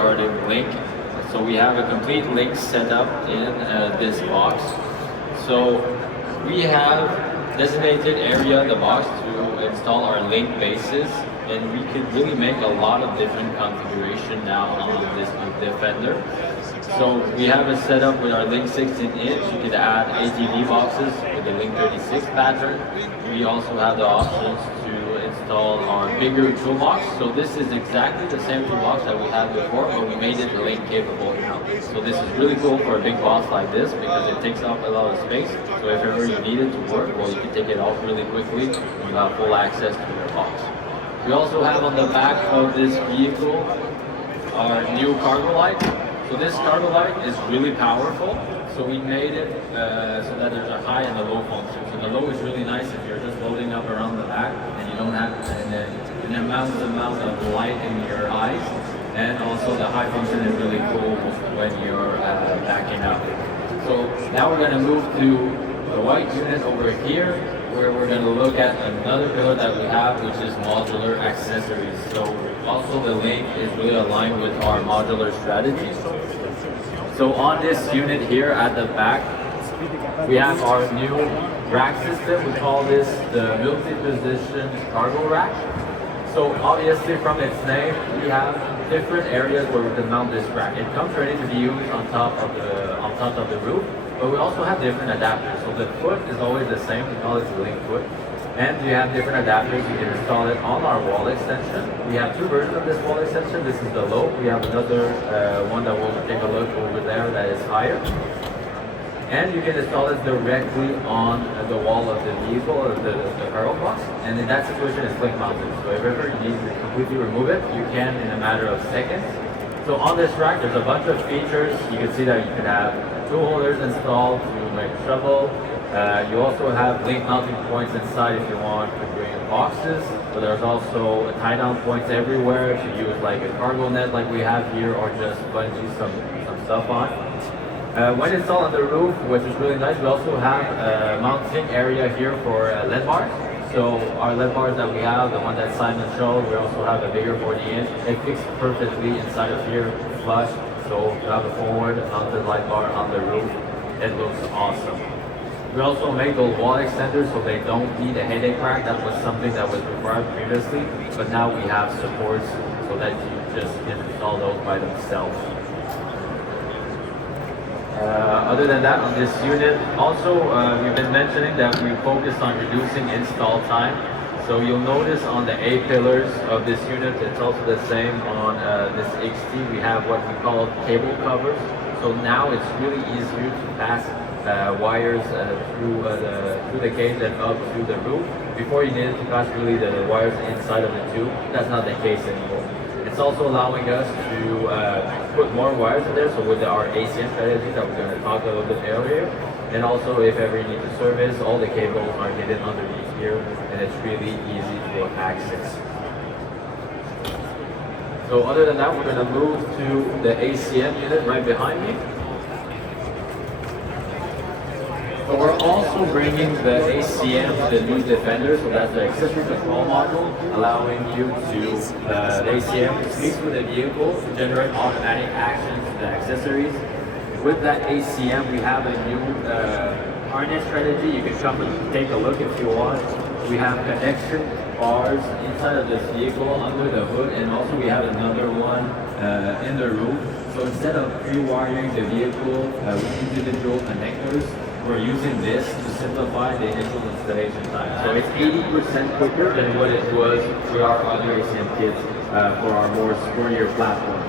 regarding link. So we have a complete link set up in this box. So we have designated area in the box to install our link bases, and we can really make a lot of different configuration now on this Defender. So we have it set up with our Link 16-inch. You can add ATV boxes with the Link 36 pattern. We also have the options to install our bigger toolbox. So this is exactly the same toolbox that we had before, but we made it link capable now. So this is really cool for a big box like this because it takes up a lot of space. So if ever you need it to work, well, you can take it off really quickly and you have full access to your box. We also have on the back of this vehicle our new cargo light. So this cargo light is really powerful. So we made it so that there's a high and a low function. So the low is really nice if you're just loading up around the back and you don't have an amount of light in your eyes. And also the high function is really cool when you're backing up. So now we're going to move to the white unit over here, where we're going to look at another pillar that we have, which is modular accessories. So also the link is really aligned with our modular strategy. So on this unit here at the back, we have our new rack system. We call this the multi-position cargo rack. So obviously from its name, we have different areas where we can mount this rack. It comes ready to be used on top of the roof, but we also have different adapters. So the foot is always the same. We call it the link foot. And we have different adapters. You can install it on our wall extension. We have two versions of this wall extension. This is the low. We have another one that we'll take a look over there that is higher. And you can install it directly on the wall of the vehicle or the cargo box. And in that situation, it's link mounted. So if ever you need to completely remove it, you can in a matter of seconds. So on this rack, there's a bunch of features. You can see that you can have tool holders installed to make shovel. You also have link mounting points inside if you want to bring boxes, but there's also tie down points everywhere to use like a cargo net like we have here, or just bungee some stuff on. When installed on the roof, which is really nice, we also have a mounting area here for LED bars. So our LED bars that we have, the one that Simon showed, we also have a bigger 40-inch. It fits perfectly inside of here, flush. So you have a forward mounted light bar on the roof. It looks awesome. We also make those wall extenders so they don't need a headache rack. That was something that was required previously, but now we have supports so that you just can install those by themselves. Other than that, on this unit, also we've been mentioning that we focus on reducing install time. So you'll notice on the A pillars of this unit, it's also the same on this XT. We have what we call cable covers. So now it's really easier to pass wires through the cage and up to the roof. Before you needed to pass really the wires inside of the tube. That's not the case anymore. It's also allowing us to put more wires in there. So with our ACM strategy that we're going to talk a little bit earlier, and also if ever you need to service, all the cables are hidden underneath here, and it's really easy to access. So other than that, we're going to move to the ACM unit right behind me. So we're also bringing the ACM, the new Defender, so that's the accessory control module, allowing you to, the ACM speaks with the vehicle to generate automatic actions to the accessories. With that ACM, we have a new harness strategy. You can come and take a look if you want. We have connection bars inside of this vehicle under the hood, and also we have another one in the roof. So instead of pre-wiring the vehicle with individual connectors, we're using this to simplify the initial installation time. So it's 80% quicker than what it was with our other ACM kits for our more sportier platforms.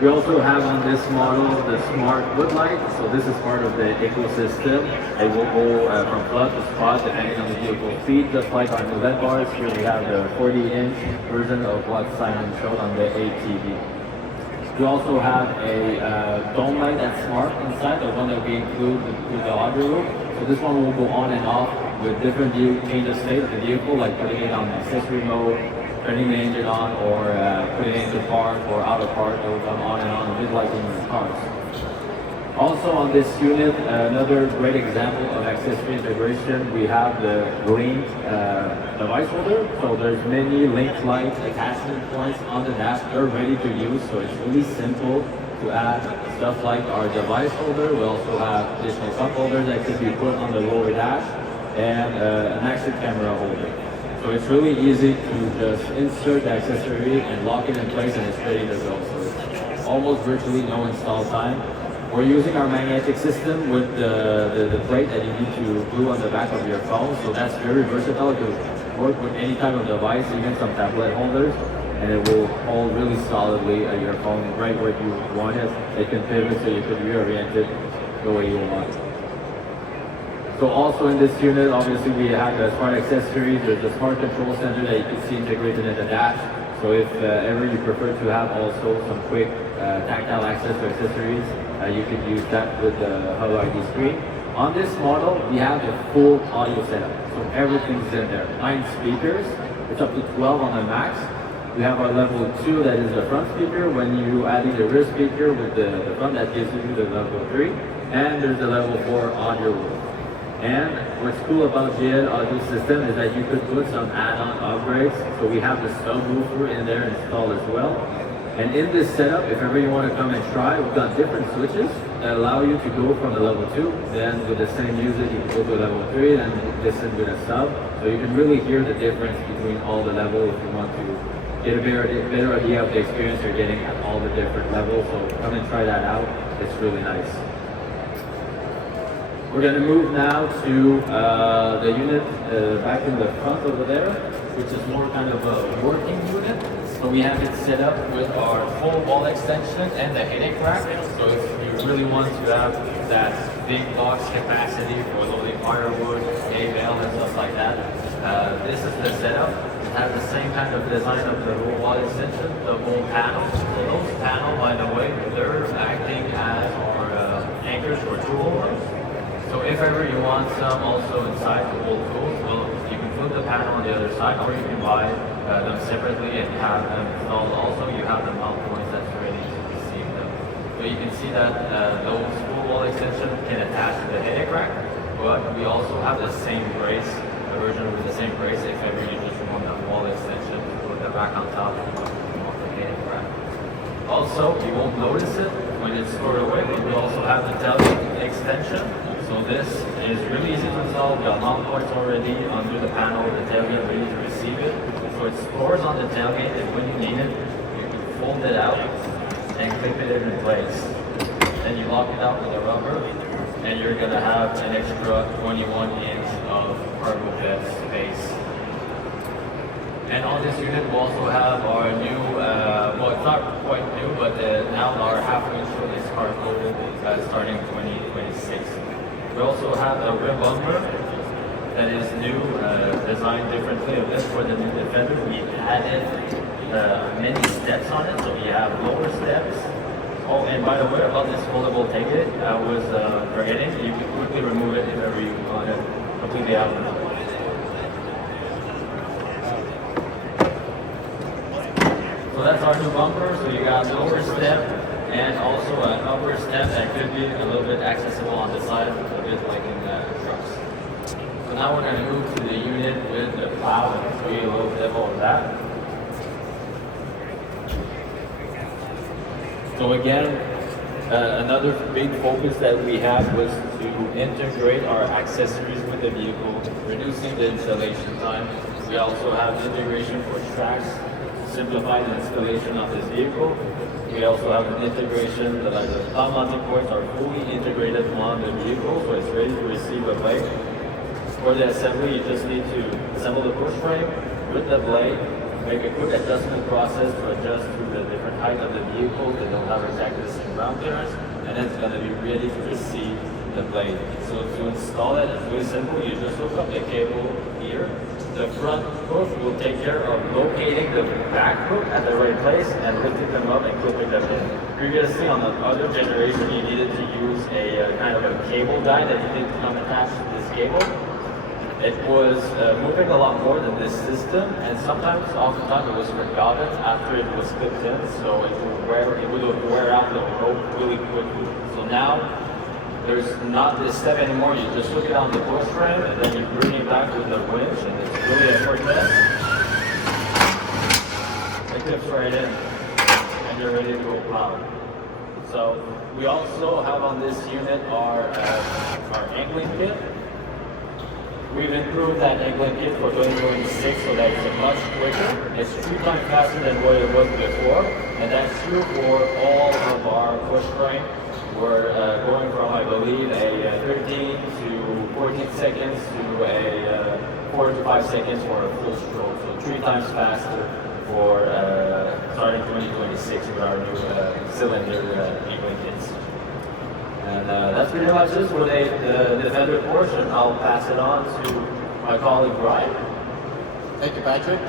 We also have on this model the smart wood light. So this is part of the ecosystem. It will go from plug to spot depending on the vehicle speed, just like our new LED bars. Here we have the 40-inch version of what Simon showed on the ATV. We also have a dome light that's smart inside, the one that we include with the audio room. So this one will go on and off with different change of state of the vehicle, like putting it on accessory mode, turning the engine on, or putting it into park or out of park. It will come on and on, just like in your cars. Also on this unit, another great example of accessory integration, we have the link device holder. So there's many link light attachment points on the dash. They're ready to use, so it's really simple to add stuff like our device holder. We also have additional cup holders that could be put on the lower dash, and an action camera holder. So it's really easy to just insert the accessory and lock it in place, and it's ready to go. So it's almost virtually no install time. We're using our magnetic system with the plate that you need to glue on the back of your phone. So that's very versatile to work with any type of device, even some tablet holders, and it will hold really solidly your phone right where you want it. It can pivot so you can reorient it the way you want. So also in this unit, obviously we have the smart accessories. There's a smart control center that you can see integrated in the dash. So if ever you prefer to have also some quick tactile access to accessories, you can use that with the Hello ID screen. On this model, we have the full audio setup. So everything's in there. 9 speakers, it's up to 12 on the max. We have our level 2, that is the front speaker. When you add the rear speaker with the front, that gives you the level 3. And there's the level 4 audio room. And what's cool about JL audio system is that you could put some add-on upgrades. So we have the subwoofer in there installed as well. And in this setup, if ever you want to come and try, we've got different switches that allow you to go from the level 2, then with the same usage you can go to level 3, and listen with a sub. So you can really hear the difference between all the levels if you want to get a better idea of the experience you're getting at all the different levels. So come and try that out. It's really nice. We're going to move now to the unit back in the front over there, which is more kind of a working unit. So we have it set up with our full wall extension and the headache rack. So if you really want to have that big box capacity for loading firewood, hay bale, and stuff like that, this is the setup. It has the same kind of design of the wall extension, the whole panel. So those panels, by the way, they're acting as our anchors for tool holders. So if ever you want some also inside to hold tools, well, you can flip the panel on the other side, or you can buy them separately and have them installed. Also, you have the mount points that's ready to receive them. So you can see that those full wall extension can attach to the headache rack, but we also have the same brace, the version with the same brace if ever you just want that wall extension to put that back on top of the headache rack. Also, you won't notice it when it's stored away, but we also have the tailgate extension. So this is really easy to install. We got mount points already under the panel, the tailgate ready to receive it. So it stores on the tailgate, and when you need it, you can fold it out and clip it in place. Then you lock it out with a rubber, and you're gonna have an extra 21 inch of cargo bed space. And on this unit, we also have our new, well, it's not quite new, but now our half-winch is hard-loaded starting 2026. We also have a rear bumper that is new, designed differently of this for the new Defender. We added many steps on it, so you have lower steps. Oh, and by the way, about this foldable tailgate, I was forgetting, you can quickly remove it if ever you want it completely out. So that's our new bumper. So you got lower step and also an upper step that could be a little bit accessible on the side, a bit like in trucks. So now we're going to move to the unit with the plow and show you a little demo of that. So again, another big focus that we had was to integrate our accessories with the vehicle, reducing the installation time. We also have integration for tracks, simplify the installation of this vehicle. We also have an integration that the plow mounting points are fully integrated on the vehicle, so it's ready to receive a blade. For the assembly, you just need to assemble the push frame with the blade, make a quick adjustment process to adjust to the different height of the vehicle. They don't have exactly the same ground clearance, and then it's going to be ready to receive the blade. So to install it, it's really simple. You just hook up the cable here. The front hook will take care of locating the back hook at the right place and lifting them up and clipping them in. Previously, on the other generation, you needed to use a kind of a cable guide that you didn't come attached to this cable. It was moving a lot more than this system, and oftentimes it was forgotten after it was clipped in, so it would wear out off the rope really quickly. So now there's not this step anymore. You just hook it on the push frame and then you bring it back with the winch, and it's really effortless. It clips right in and you're ready to go plow. So we also have on this unit our angling kit. We've improved that angling kit for 2026 so that it's much quicker. It's 3 times faster than what it was before, and that's true for all of our push frame. We're going from, I believe, a 13 to 14 seconds to a 4 to 5 seconds for a full stroke. So 3 times faster for starting 2026 with our new cylinder angling kits. And that's pretty much it for the Defender portion. I'll pass it on to my colleague Brian. Thank you, Patrick.